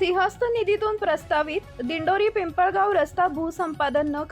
सिंहस्थ निधीतून प्रस्तावित दिंडोरी पिंपळगाव रस्ता भूसंपादन न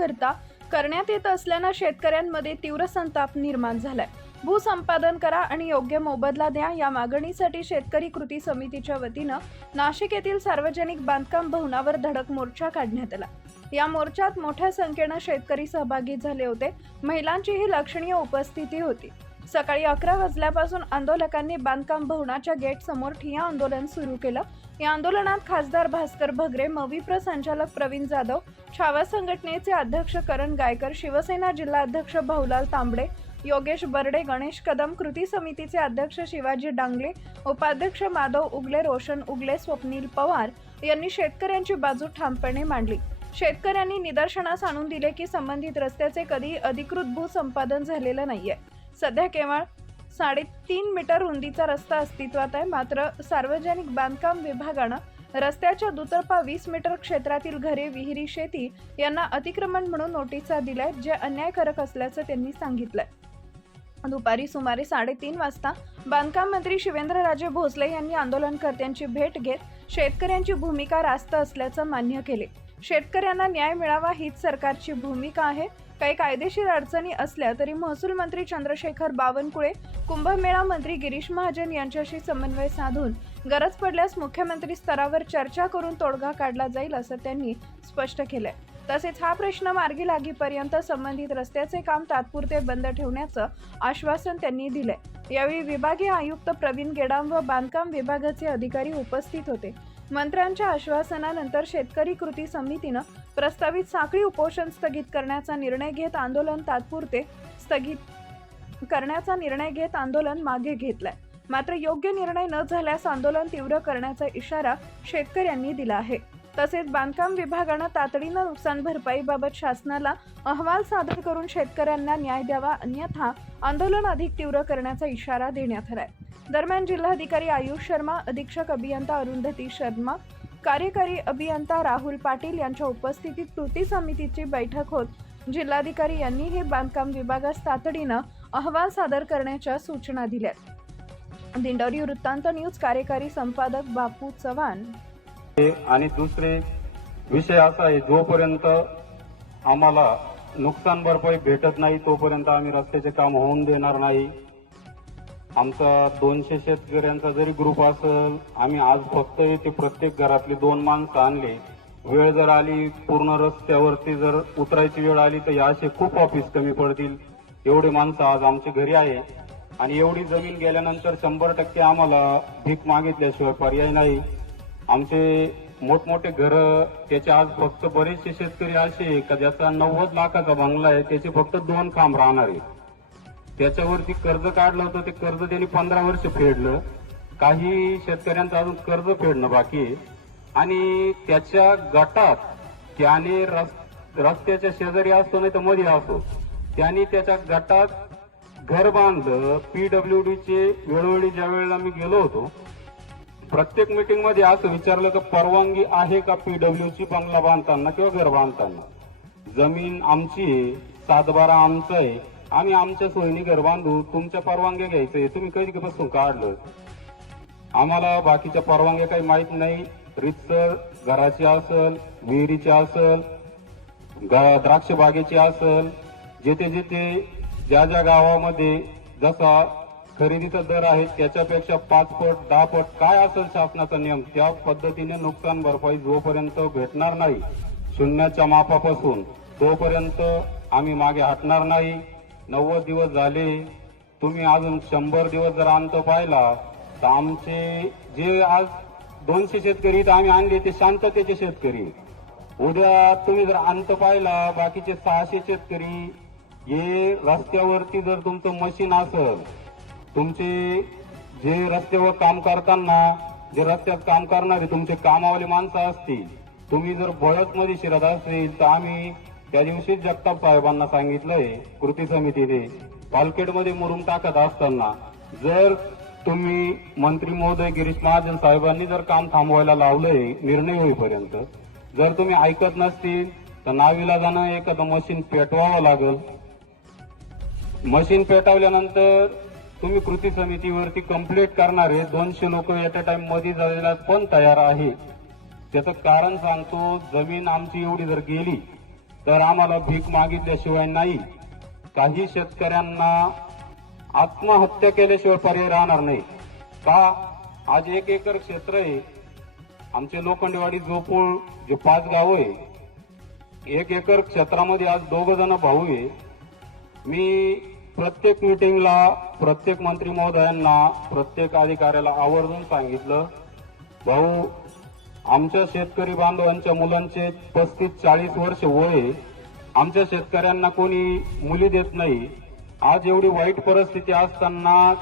करण्यात येत असल्यानं शेतकऱ्यांमध्ये तीव्र संताप निर्माण झालाय। भूसंपादन करा आणि योग्य मोबदला द्या या मागणीसाठी शेतकरी कृती समितीच्या वतीनं नाशिक येथील सार्वजनिक बांधकाम भवनावर धडक मोर्चा काढण्यात आला। या मोर्चात मोठ्या संख्येने शेतकरी सहभागी झाले होते। महिलांचीही लक्षणीय उपस्थिती होती। सकाळी 11 वाजल्यापासून आंदोलकांनी बांधकाम भवनाच्या गेट समोर ठिय्या आंदोलन सुरू केलं। या आंदोलनात खासदार भास्कर भगरे, मविप्र संचालक प्रवीण जाधव, छावा संघटनेचे अध्यक्ष करण गायकर, शिवसेना जिल्हा अध्यक्ष भाऊलाल तांबडे, योगेश बर्डे, गणेश कदम, कृती समितीचे अध्यक्ष शिवाजी डांगले, उपाध्यक्ष माधव उगले, रोशन उगले, स्वप्नील पवार यांनी शेतकऱ्यांची बाजू ठामपणे मांडली। शेतकऱ्यांनी निदर्शनास आणून दिले की संबंधित रस्त्याचे कधी अधिकृत भूसंपादन झालेलं नाहीये। सध्या केवळ 3.5 मीटर रुंदीचा रस्ता अस्तित्वात आहे। मात्र सार्वजनिक बांधकाम विभागानं रस्त्याच्या दुतर्फा 20 मीटर क्षेत्रातील घरे, विहिरी, शेती यांना अतिक्रमण म्हणून नोटिसा दिल्या, जे अन्यायकारक असल्याचं त्यांनी सांगितलंय। दुपारी सुमारे 3:30 वाजता बांधकाम मंत्री शिवेंद्रराजे भोसले यांनी आंदोलनकर्त्यांची भेट घेत शेतकऱ्यांची भूमिका रास्त असल्याचं मान्य केले। शेतकऱ्यांना न्याय मिळावा हीच सरकारची भूमिका आहे। काही कायदेशीर अडचणी असल्या तरी महसूल मंत्री चंद्रशेखर बावनकुळे, कुंभमेळा मंत्री गिरीश महाजन यांच्याशी समन्वय साधून गरज पडल्यास मुख्यमंत्री स्तरावर चर्चा करून तोडगा काढला जाईल असं त्यांनी स्पष्ट केलंय। तसेच हा प्रश्न मार्गी लागीपर्यंत संबंधित रस्त्याचे काम तात्पुरते बंद ठेवण्याचं आश्वासन त्यांनी दिलंय। यावेळी विभागीय आयुक्त प्रवीण गेडाम व बांधकाम विभागाचे अधिकारी उपस्थित होते। मंत्र्यांच्या आश्वासनानंतर शेतकरी कृती समितीनं प्रस्तावित साखळी उपोषण स्थगित करण्याचा निर्णय घेत आंदोलन मागे घेतलाय। मात्र योग्य निर्णय न झाल्यास आंदोलन तीव्र करण्याचा इशारा शेतकऱ्यांनी दिला आहे। तसेच बांधकाम विभागानं तातडीनं नुकसान भरपाईबाबत शासनाला अहवाल सादर करून शेतकऱ्यांना न्याय द्यावा, अन्यथा आंदोलन अधिक तीव्र करण्याचा इशारा देण्यात आलाय। दरम्यान जिल्हाधिकारी आयुष शर्मा, अधीक्षक अभियंता अरुंधती शर्मा, कार्यकारी अभियंता राहुल पाटील यांच्या उपस्थितीत कृती समितीची बैठक होत जिल्हाधिकारी यांनीही बांधकाम विभागास तातडीनं अहवाल सादर करण्याच्या सूचना दिल्या। दिंडोरी वृत्तांत न्यूज कार्यकारी संपादक बापू चव्हाण। आणि दुसरे विषय असा आहे, जोपर्यंत आम्हाला नुकसान भरपाई भेटत नाही तोपर्यंत आम्ही रस्त्याचे काम होऊन देणार नाही। आमचा 200 शेतकऱ्यांचा जरी ग्रुप असेल, आम्ही आज फक्त इथे प्रत्येक घरातली 2 माणसं आणले। वेळ जर आली, पूर्ण रस्त्यावरती जर उतरायची वेळ आली तर याचे खूप ऑफिस कमी पडतील। एवढे माणसं आज आमच्या घरी आहे आणि एवढी जमीन गेल्यानंतर 100% आम्हाला भीक मागितल्याशिवाय पर्याय नाही। आमचे मोठमोठे घर, त्याचे आज फक्त बरेचसे शेतकरी असे का ज्याचा 90 लाखाचा बंगला आहे, त्याचे फक्त 2 खांब राहणार आहे। त्याच्यावरती कर्ज काढलं होतं, ते कर्ज त्यांनी 15 वर्ष फेडलं। काही शेतकऱ्यांचं अजून कर्ज फेडणं बाकी आहे आणि त्याच्या गटात त्याने रस्त्याच्या शेजारी असतो नाही तर मध्ये असतो, त्यांनी त्याच्या गटात घर बांधलं। PWDचे वेळोवेळी ज्या वेळेला मी गेलो होतो, प्रत्येक मीटिंग मध्ये असं विचारलं की परवानगी आहे का PWची बंगला बांधताना किंवा घर बांधताना। जमीन आमची आहे, 7/12 आमचं आहे, आम्ही आमच्या सोयीने घर बांधू, तुमच्या परवानग्या घ्यायचंय, तुम्ही कधीपासून काढलं? आम्हाला बाकीच्या परवानग्या काही माहित नाही। रितसर घराची असेल, विहिरीची असेल, द्राक्ष बागेची असेल, जिथे ज्या गावामध्ये जसा खरेदीचा दर आहे त्याच्यापेक्षा 5 पट 10 पट काय असेल शासनाचा नियम, त्या पद्धतीने नुकसान भरपाई जोपर्यंत भेटणार नाही शून्याच्या मापापासून, तोपर्यंत आम्ही मागे हटणार नाही। 90 दिवस झाले, तुम्ही अजून 100 दिवस जर अंत पाहिला तर आमचे जे आज 200 शेतकरी तर आम्ही आणले ते शांततेचे शेतकरी। उद्या तुम्ही जर अंत पाहिला, बाकीचे 600 शेतकरी हे रस्त्यावरती जर तुमचं मशीन असेल, तुमचे जे रस्त्यावर काम करताना जे रस्त्यात काम करणारे तुमचे कामावाले माणसं असतील, तुम्ही जर बळदमध्ये शिरत असेल तर आम्ही त्या दिवशी जगताप साहेबांना सांगितलंय कृती समितीने, पालखेडमध्ये मुरुम टाकत असताना जर तुम्ही मंत्री महोदय गिरीश महाजन साहेबांनी जर काम थांबवायला लावलंय निर्णय होईपर्यंत, जर तुम्ही ऐकत नसतील तर नाविलाजानं एखादं मशीन पेटवावं लागेल। मशीन पेटवल्यानंतर तुम्ही कृती समितीवरती कंप्लेंट करणारे 200 लोक एट अ टाइम मध्ये जायला पण तयार आहे। त्याचं कारण सांगतो. जमीन आमची एवढी जर गेली तर आम्हाला भीक मागितल्याशिवाय नाही. काही शेतकऱ्यांना आत्महत्या केल्याशिवाय पर्याय राहणार नाही. का? आज 1 एकर क्षेत्र आहे. आमचे लोखंडेवाडी जोपूळ जे 5 गाव आहे, 1 एकर क्षेत्रामध्ये आज 2 जण भाऊ आहे. मी प्रत्येक मीटिंगला प्रत्येक मंत्री महोदयांना प्रत्येक अधिकाऱ्याला आवर्जून सांगितलं, भाऊ आमच्या शेतकरी बांधवांच्या मुलांचे 35-40 वर्ष वय आहे. आमच्या शेतकऱ्यांना कोणी मुली देत नाही. आज एवढी वाईट परिस्थिती असताना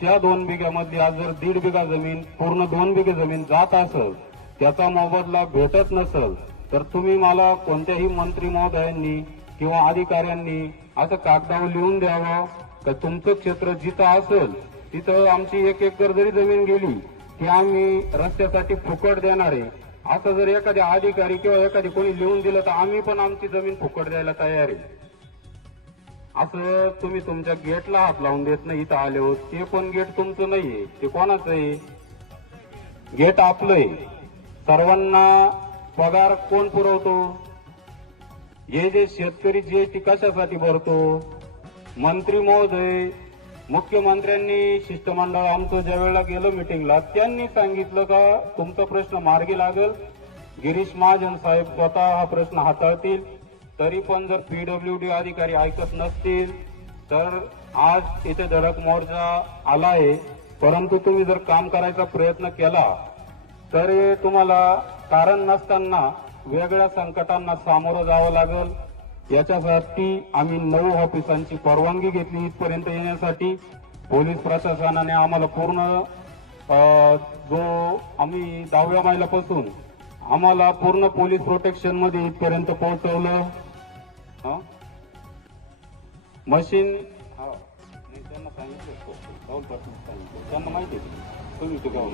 त्या 2 बिघ्यामध्ये आज जर 1.5 बिघा जमीन पूर्ण 2 बिघे जमीन जात असेल, त्याचा मोबदला भेटत नसेल, तर तुम्ही मला कोणत्याही मंत्री महोदयांनी किंवा अधिकाऱ्यांनी असं कागदावर लिहून द्यावं का तुमचं क्षेत्र जिथं असेल तिथं आमची 1 एकर जरी जमीन गेली की आम्ही रस्त्यासाठी फुकट देणार आहे. असं जर एखाद्या अधिकारी किंवा एखादी कोणी लिहून दिलं तर आम्ही पण आमची जमीन फुकट द्यायला तयार आहे. असं तुम्ही तुमच्या गेटला हात लावून देत नाही. इथं आले हो, ते पण गेट तुमचं नाहीये, ते कोणाचं आहे? गेट आपलंय. सर्वांना पगार कोण पुरवतो? हे जे शेतकरी जीएसटी कशासाठी भरतो? मंत्री महोदय, मुख्यमंत्र्यांनी शिष्टमंडळ आमचं ज्या वेळेला गेलं मिटिंगला, त्यांनी सांगितलं का तुमचा प्रश्न मार्गी लागेल, गिरीश महाजन साहेब स्वतः हा प्रश्न हाताळतील. तरी पण जर पीडब्ल्यूडी अधिकारी ऐकत नसतील तर आज इथे धडक मोर्चा आलाय. परंतु तुम्ही जर काम करायचा प्रयत्न केला तर तुम्हाला कारण नसताना वेगळ्या संकटांना सामोरं जावं लागेल. याच्यासाठी आम्ही 9 ऑफिसांची परवानगी घेतली इथपर्यंत येण्यासाठी. पोलीस प्रशासनाने आम्हाला पूर्ण जो आम्ही 10व्या मैलापासून आम्हाला पूर्ण पोलीस प्रोटेक्शन मध्ये इथपर्यंत पोहोचवलं. मशीन त्यांना सांगितलं, त्यांना माहिती आहे तुम्ही ते गाव